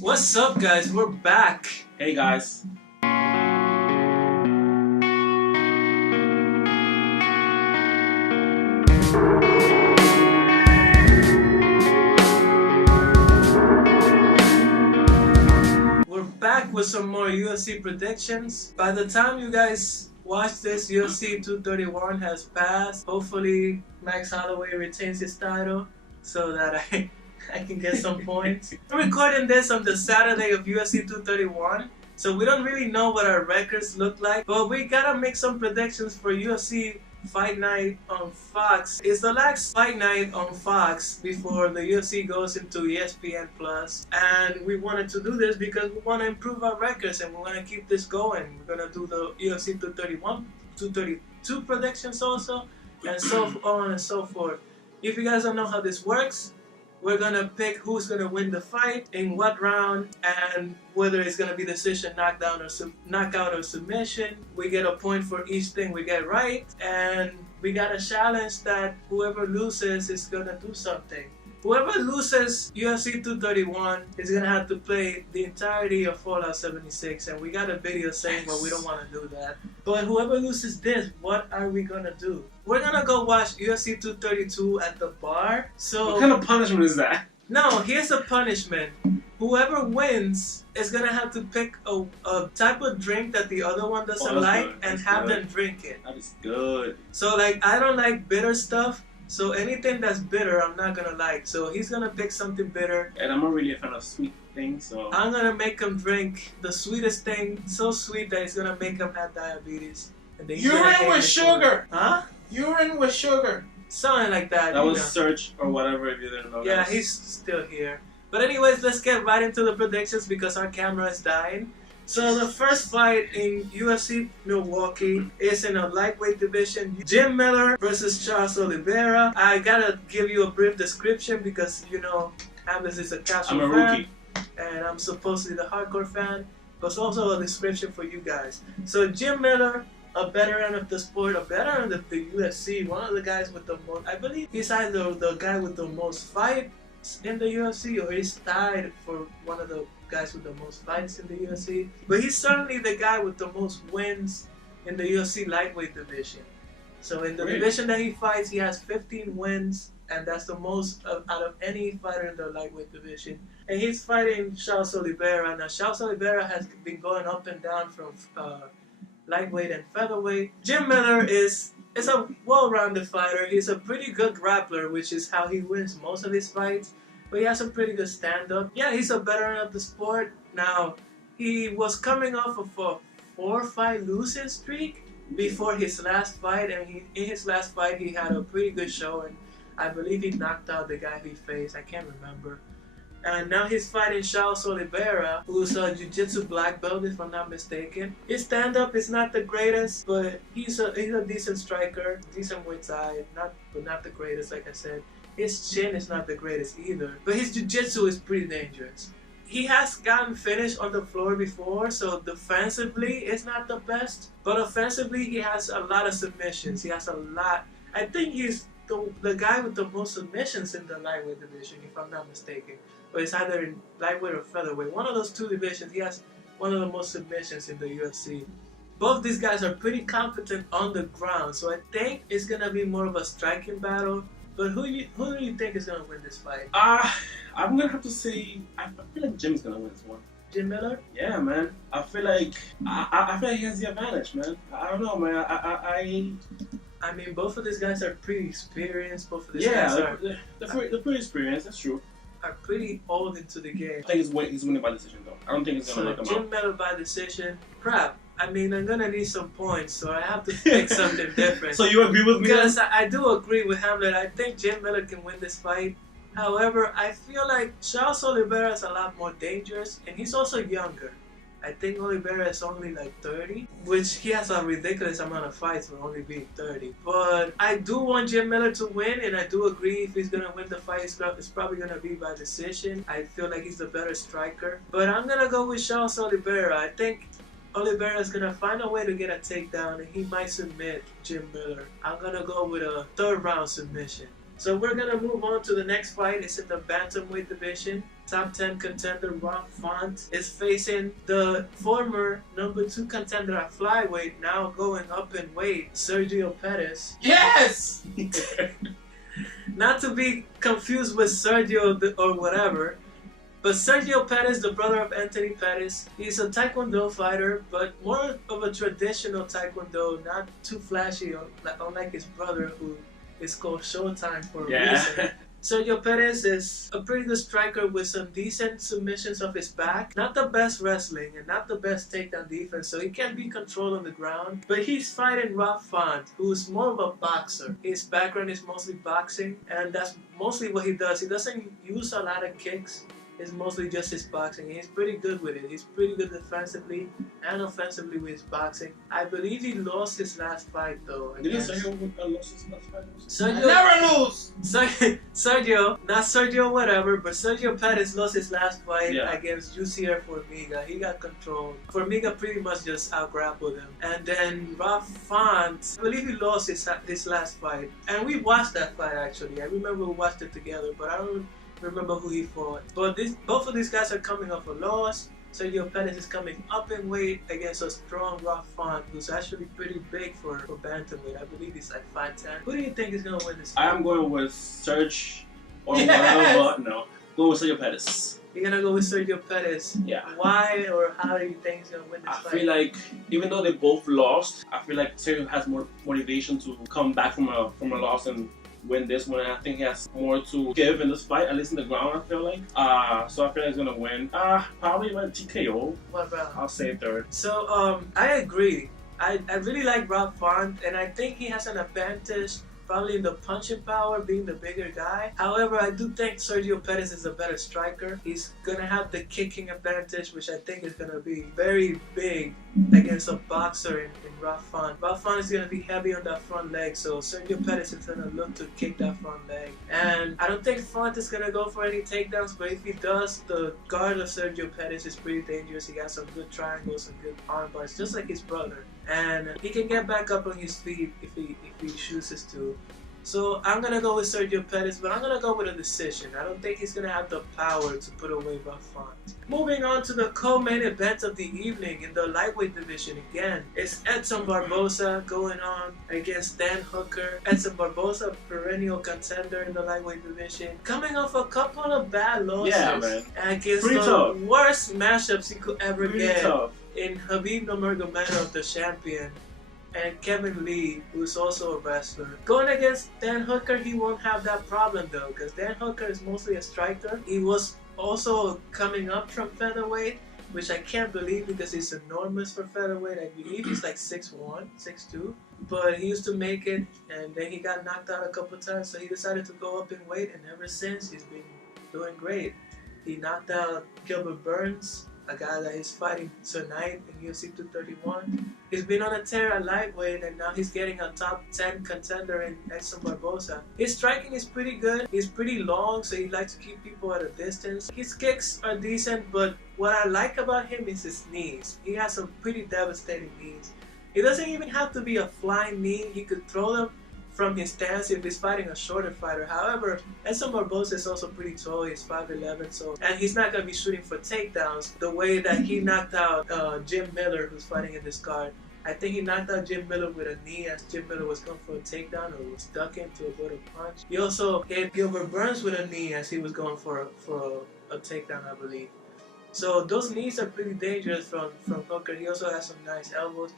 What's up, guys? We're back. Hey guys. We're back with some more UFC predictions. By the time you guys watch this, UFC 231 has passed. Hopefully, Max Holloway retains his title so that I can get some points. I'm recording this on the Saturday of UFC 231, so we don't really know what our records look like, but we gotta make some predictions for UFC Fight Night on Fox. It's the last fight night on Fox before the UFC goes into ESPN Plus, and we wanted to do this because we want to improve our records and we want to keep this going. We're gonna do the UFC 231, 232 predictions also, and so on and so forth. If you guys don't know how this works, we're gonna pick who's gonna win the fight, in what round, and whether it's gonna be decision, knockdown, or knockout or submission. We get a point for each thing we get right, and we got a challenge that whoever loses is gonna do something. Whoever loses UFC 231 is gonna have to play the entirety of Fallout 76, and we got a video saying, well, we don't want to do that. But whoever loses this, what are we gonna do? We're gonna go watch UFC 232 at the bar. So What kind of punishment is that? no, here's the punishment. Whoever wins is gonna have to pick a type of drink that the other one doesn't like and have them drink it. That is good. So like, I don't like bitter stuff. So anything that's bitter, I'm not gonna like. So he's gonna pick something bitter. And I'm not really a fan of sweet things, so I'm gonna make him drink the sweetest thing, so sweet that it's gonna make him have diabetes. And then Urine with sugar! Huh? Urine with sugar! Something like that. that you was know. Search or whatever if you didn't know. Yeah, guys. he's still here. But anyways, let's get right into the predictions because our camera is dying. So the first fight in UFC Milwaukee is in a lightweight division. Jim Miller versus Charles Oliveira. I gotta give you a brief description because, you know, Hamlet is a casual I'm a fan, rookie. and I'm supposedly the hardcore fan, but also a description for you guys. So Jim Miller, a veteran of the sport, a veteran of the UFC, one of the guys with the most, I believe he's either the guy with the most fights in the UFC or he's tied for one of the guys with the most fights in the UFC. But he's certainly the guy with the most wins in the UFC lightweight division. So in the division that he fights, he has 15 wins, and that's the most out of any fighter in the lightweight division. And he's fighting Charles Oliveira. Now Charles Oliveira has been going up and down from lightweight and featherweight. Jim Miller is a well-rounded fighter. He's a pretty good grappler, which is how he wins most of his fights. But he has a pretty good stand-up. Yeah, he's a veteran of the sport. Now, he was coming off of a 4-fight losing streak before his last fight, and in his last fight he had a pretty good show, and I believe he knocked out the guy he faced. I can't remember. And now he's fighting Charles Oliveira, who's a jiu-jitsu black belt, if I'm not mistaken. His stand-up is not the greatest, but he's a decent striker, decent weight side, but not the greatest, like I said. His chin is not the greatest either, but his jiu-jitsu is pretty dangerous. He has gotten finished on the floor before, so defensively it's not the best, but offensively he has a lot of submissions. He has a lot. I think he's the guy with the most submissions in the lightweight division, if I'm not mistaken. But it's either in lightweight or featherweight. One of those two divisions, he has one of the most submissions in the UFC. Both these guys are pretty competent on the ground, so I think it's gonna be more of a striking battle. But who do you think is gonna win this fight? I'm gonna have to say I feel like Jim's gonna win this one. Jim Miller? Yeah, man. I feel like he has the advantage, man. I don't know, man. I mean, both of these guys are pretty experienced. Both of these guys they're pretty experienced. That's true. Are pretty old into the game. I think he's winning by decision, though. I don't think he's gonna knock him out. Jim Miller by decision. Crap. I mean, I'm gonna need some points, so I have to pick something different. So you agree with me? Because I do agree with Hamlet. I think Jim Miller can win this fight. However, I feel like Charles Oliveira is a lot more dangerous, and he's also younger. I think Oliveira is only like 30, which he has a ridiculous amount of fights for only being 30. But I do want Jim Miller to win, and I do agree if he's gonna win the fight, it's probably gonna be by decision. I feel like he's the better striker. But I'm gonna go with Charles Oliveira. I think Oliveira is going to find a way to get a takedown, and he might submit Jim Miller. I'm going to go with a third round submission. So we're going to move on to the next fight. It's in the bantamweight division. top 10 contender Rob Font is facing the former number 2 contender at flyweight, now going up in weight, Sergio Pettis. Yes! Not to be confused with Sergio or whatever, but Sergio Pettis, the brother of Anthony Pettis, he's a Taekwondo fighter, but more of a traditional Taekwondo, not too flashy, unlike his brother who is called Showtime for a reason. Sergio Pettis is a pretty good striker with some decent submissions off his back. Not the best wrestling and not the best takedown defense, so he can be controlled on the ground. But he's fighting Rob Font, who's more of a boxer. His background is mostly boxing, and that's mostly what he does. He doesn't use a lot of kicks. It's mostly just his boxing. He's pretty good with it. He's pretty good defensively and offensively with his boxing. I believe he lost his last fight though. Didn't Sergio lost his last fight? Sergio, Never lose! Sergio, not Sergio whatever, but Sergio Pettis lost his last fight Yeah. against Jussier Formiga. He got controlled. Formiga pretty much just out-grappled him. And then Rob Font, I believe he lost his last fight. And we watched that fight actually. I remember we watched it together, but I don't remember who he fought. But both of these guys are coming off a loss. Sergio Pettis is coming up in weight against a strong Rob Font, who's actually pretty big for bantamweight. I believe he's like 5'10". Who do you think is gonna win this fight? I am going with Serge or Yes! whatever. No, go with Sergio Pettis. You're gonna go with Sergio Pettis. Yeah. Why or how do you think he's gonna win this I fight? feel like even though they both lost, I feel like Sergio has more motivation to come back from a loss and win this one. And I think he has more to give in this fight, at least in the ground. I feel like. So I feel like he's gonna win. Probably by TKO. What about? I'll say third. So I agree. I really like Rob Font, and I think he has an advantage. Probably in the punching power, being the bigger guy. However, I do think Sergio Pettis is a better striker. He's gonna have the kicking advantage, which I think is gonna be very big against a boxer in Rob Font. Rob Font is gonna be heavy on that front leg, so Sergio Pettis is gonna look to kick that front leg. And I don't think Font is gonna go for any takedowns, but if he does, the guard of Sergio Pettis is pretty dangerous. He got some good triangles, some good arm bars, just like his brother. And he can get back up on his feet if he chooses to. So I'm gonna go with Sergio Pettis, but I'm gonna go with a decision. I don't think he's gonna have the power to put away Rob Font. Moving on to the co-main event of the evening in the lightweight division again. It's Edson Barboza going on against Dan Hooker. Edson Barboza, perennial contender in the lightweight division, coming off a couple of bad losses. Yeah, man. Against Pretty the tough. worst matchups he could ever Pretty get tough. in Khabib Nurmagomedov, the champion, and Kevin Lee, who's also a wrestler. Going against Dan Hooker, he won't have that problem though, because Dan Hooker is mostly a striker. He was also coming up from featherweight, which I can't believe because he's enormous for featherweight. I believe he's like 6'1", 6'2", but he used to make it, and then he got knocked out a couple times, so he decided to go up in weight, and ever since he's been doing great. He knocked out Gilbert Burns, a guy that is fighting tonight in UFC 231. He's been on a tear at lightweight, and now he's getting a top 10 contender in Edson Barboza. His striking is pretty good. He's pretty long, so he likes to keep people at a distance. His kicks are decent, but what I like about him is his knees. He has some pretty devastating knees. It doesn't even have to be a flying knee. He could throw them from his stance if he's fighting a shorter fighter. However, Edson Barboza is also pretty tall. He's 5'11", and he's not going to be shooting for takedowns the way that he knocked out Jim Miller, who's fighting in this card. I think he knocked out Jim Miller with a knee as Jim Miller was going for a takedown or was ducking to avoid a punch. He also hit Gilbert Burns with a knee as he was going for a takedown, I believe. So those knees are pretty dangerous from Hooker. He also has some nice elbows.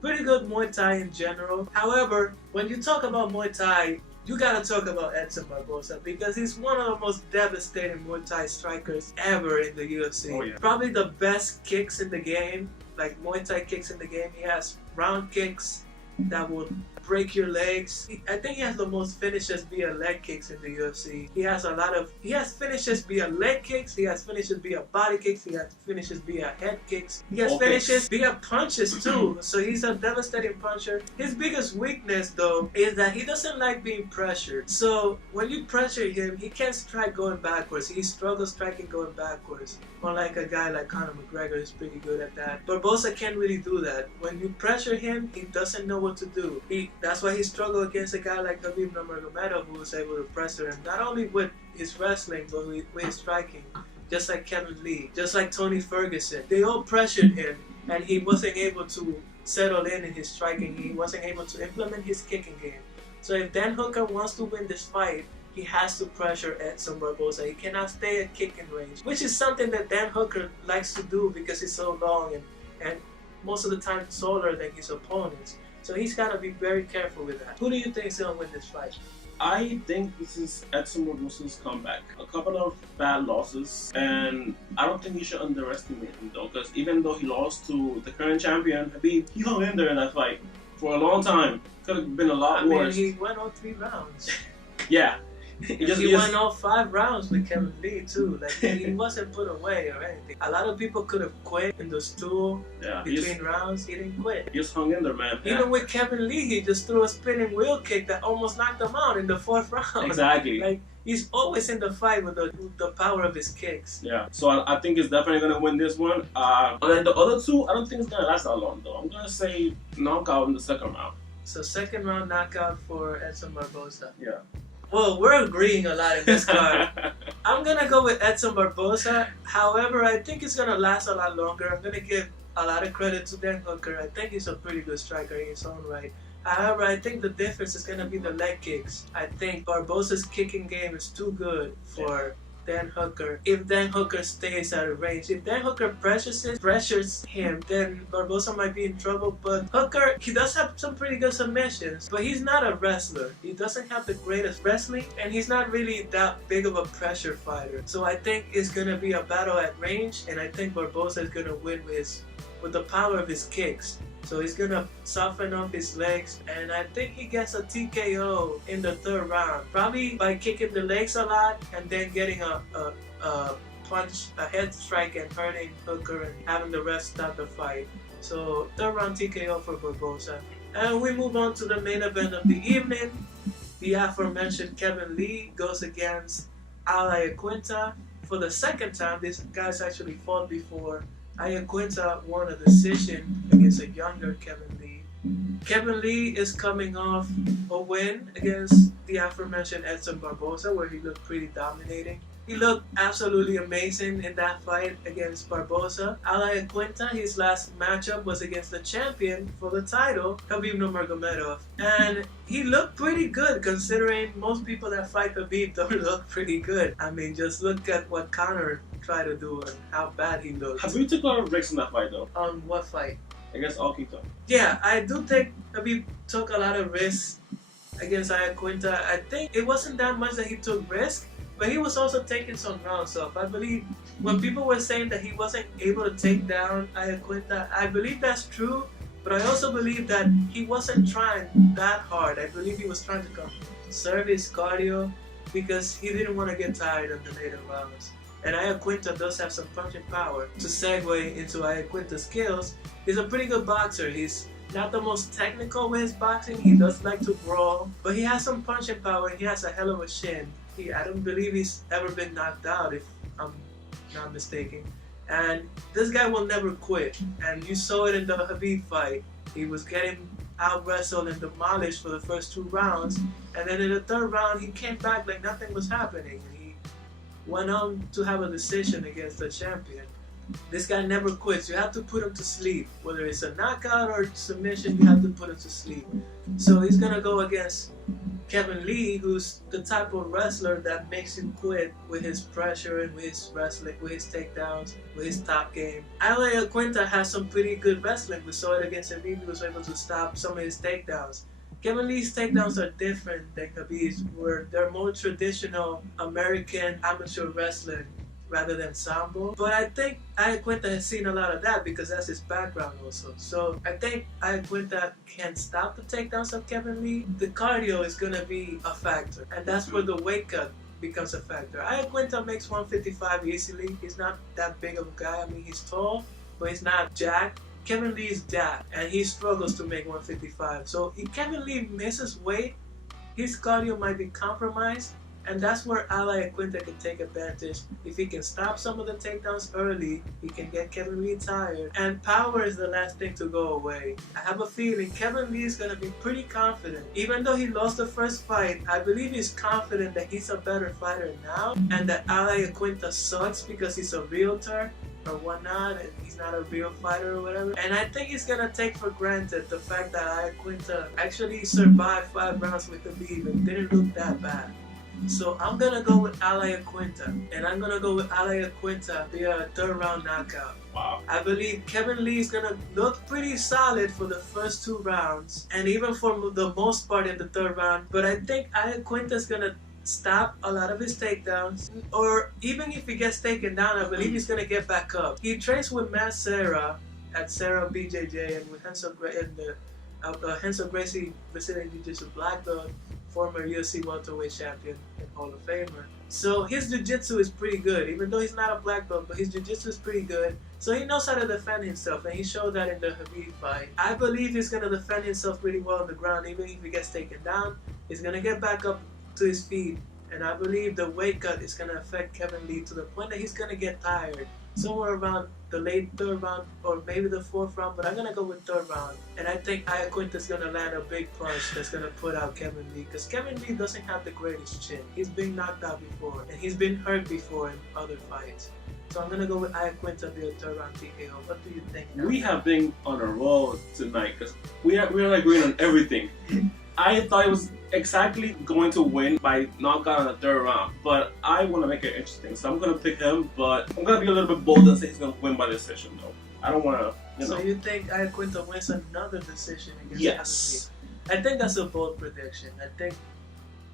Pretty good Muay Thai in general. However, when you talk about Muay Thai, you gotta talk about Edson Barboza because he's one of the most devastating Muay Thai strikers ever in the UFC. Oh, yeah. Probably the best kicks in the game, like Muay Thai kicks in the game. He has round kicks that will break your legs. I think he has the most finishes via leg kicks in the UFC. He has finishes via leg kicks, he has finishes via body kicks, he has finishes via head kicks, he has finishes via punches too. So he's a devastating puncher. His biggest weakness though is that he doesn't like being pressured. So when you pressure him, he can't strike going backwards. He struggles striking going backwards. Unlike a guy like Conor McGregor is pretty good at that. Barboza can't really do that. When you pressure him, he doesn't know what to do. That's why he struggled against a guy like Khabib Nurmagomedov, who was able to pressure him, not only with his wrestling, but with his striking. just like Kevin Lee, just like Tony Ferguson. They all pressured him, and he wasn't able to settle in his striking. He wasn't able to implement his kicking game. So if Dan Hooker wants to win this fight, he has to pressure Edson Barboza. He cannot stay at kicking range, which is something that Dan Hooker likes to do because he's so long and most of the time taller than his opponents. So he's got to be very careful with that. Who do you think is going to win this fight? I think this is Edson Barboza's comeback. A couple of bad losses, and I don't think you should underestimate him though, because even though he lost to the current champion, he hung in there in that fight for a long time. Could have been a lot worse. He went all 3 rounds. Yeah. He went all 5 rounds with Kevin Lee too. Like he wasn't put away or anything. A lot of people could have quit in the stool between rounds. He didn't quit. He just hung in there, man. Even with Kevin Lee, he just threw a spinning wheel kick that almost knocked him out in the 4th round. Exactly. Like he's always in the fight with the power of his kicks. Yeah. So I think it's definitely gonna win this one. And then the other 2, I don't think it's gonna last that long though. I'm gonna say knockout in the 2nd round. So 2nd round knockout for Edson Barboza. Yeah. Well, we're agreeing a lot in this card. I'm going to go with Edson Barboza. However, I think it's going to last a lot longer. I'm going to give a lot of credit to Dan Hooker. I think he's a pretty good striker in his own right. However, I think the difference is going to be the leg kicks. I think Barboza's kicking game is too good for Dan Hooker. If Dan Hooker stays out of range, if Dan Hooker pressures him, then Barboza might be in trouble. But Hooker, he does have some pretty good submissions, but he's not a wrestler. He doesn't have the greatest wrestling, and he's not really that big of a pressure fighter. So I think it's gonna be a battle at range, and I think Barboza is gonna win with the power of his kicks. So he's gonna soften up his legs, and I think he gets a TKO in the 3rd round. Probably by kicking the legs a lot and then getting a punch, a head strike, and hurting Hooker and having the ref stop the fight. So 3rd round TKO for Barboza. And we move on to the main event of the evening. The aforementioned Kevin Lee goes against Iaquinta for the 2nd time. This guy's actually fought before. Iaquinta won a decision against a younger Kevin Lee. Kevin Lee is coming off a win against the aforementioned Edson Barboza, where he looked pretty dominating. He looked absolutely amazing in that fight against Barboza. Iaquinta, his last matchup was against the champion for the title, Khabib Nurmagomedov. And he looked pretty good considering most people that fight Khabib don't look pretty good. I mean, just look at what Conor tried to do and how bad he looked. Khabib took a lot of risks in that fight though. On what fight? Against Iaquinta. Yeah, I do think Khabib took a lot of risks against Iaquinta. I think it wasn't that much that he took risks, but he was also taking some rounds off. I believe when people were saying that he wasn't able to take down Iaquinta, I believe that's true, but I also believe that he wasn't trying that hard. I believe he was trying to conserve his cardio because he didn't want to get tired in the later rounds. And Iaquinta does have some punching power. To segue into Iaquinta's skills, he's a pretty good boxer. He's not the most technical with his boxing. He does like to brawl, but he has some punching power and he has a hell of a shin. I don't believe he's ever been knocked out, if I'm not mistaken. And this guy will never quit. And you saw it in the Khabib fight. He was getting out-wrestled and demolished for the first 2 rounds. And then in the 3rd round, he came back like nothing was happening. He went on to have a decision against the champion. This guy never quits. You have to put him to sleep. Whether it's a knockout or submission, you have to put him to sleep. So he's going to go against Kevin Lee, who's the type of wrestler that makes you quit with his pressure and with his wrestling, with his takedowns, with his top game. Iaquinta has some pretty good wrestling. We saw it against Khabib. He was able to stop some of his takedowns. Kevin Lee's takedowns are different than Khabib's, where they're more traditional American amateur wrestling rather than sambo. But I think Iaquinta has seen a lot of that because that's his background also. So I think Iaquinta can stop the takedowns of Kevin Lee. The cardio is going to be a factor, and that's where the weight cut becomes a factor. Iaquinta makes 155 easily. He's not that big of a guy. I mean, he's tall, but he's not jacked. Kevin Lee is jacked, and he struggles to make 155. So if Kevin Lee misses weight, his cardio might be compromised, And that's where Iaquinta can take advantage. If he can stop some of the takedowns early, he can get Kevin Lee tired. And power is the last thing to go away. I have a feeling Kevin Lee is going to be pretty confident. Even though he lost the first fight, I believe he's confident that he's a better fighter now. And that Iaquinta sucks because he's a realtor or whatnot, and he's not a real fighter or whatever. And I think he's gonna take for granted the fact that Iaquinta actually survived 5 rounds with the lead and didn't look that bad. So I'm gonna go with Iaquinta, and I'm gonna go with Iaquinta via 3rd round knockout. Wow. I believe Kevin Lee is gonna look pretty solid for the first 2 rounds, and even for the most part in the 3rd round. But I think Iaquinta is gonna stop a lot of his takedowns, or even if he gets taken down, I believe he's gonna get back up. He trains with Matt Serra at Serra BJJ and with Hensel Gracie Brazilian Jiu-Jitsu black belt, former UFC welterweight champion and Hall of Famer. So his jiu-jitsu is pretty good, even though he's not a black belt, but his jiu-jitsu is pretty good. So he knows how to defend himself, and he showed that in the Khabib fight. I believe he's gonna defend himself pretty well on the ground, even if he gets taken down. He's gonna get back up to his feet, and I believe the weight cut is going to affect Kevin Lee to the point that he's going to get tired somewhere around the late 3rd round or maybe the 4th round, but I'm going to go with 3rd round. And I think Iaquinta is going to land a big punch that's going to put out Kevin Lee, because Kevin Lee doesn't have the greatest chin. He's been knocked out before, and he's been hurt before in other fights. So I'm going to go with Iaquinta via 3rd round TKO. What do you think? We have been on a roll tonight because we are agreeing on everything. I thought it was exactly going to win by knockout in the 3rd round, but I want to make it interesting, so I'm going to pick him, but I'm going to be a little bit bold and say he's going to win by decision, though. I don't want to, So you think Iaquinta wins another decision against Yes. Kevin Lee? I think that's a bold prediction. I think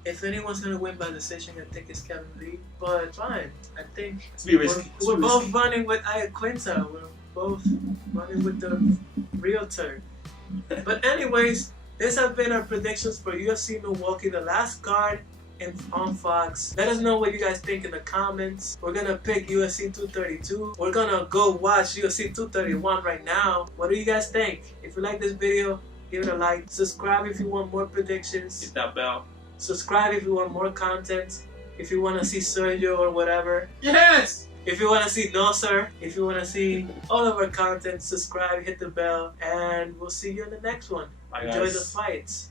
if anyone's going to win by decision, I think it's Kevin Lee, but fine. I think Let's be risky. we're both running with Iaquinta. We're both running with the realtor. But anyways, this have been our predictions for UFC Milwaukee, the last card on Fox. Let us know what you guys think in the comments. We're gonna pick UFC 232. We're gonna go watch UFC 231 right now. What do you guys think? If you like this video, give it a like. Subscribe if you want more predictions. hit that bell. Subscribe if you want more content. If you want to see Sergio or whatever. Yes! If you want to see Nosser, if you want to see all of our content, subscribe, hit the bell, and we'll see you in the next one. Bye, Enjoy guys. the fights.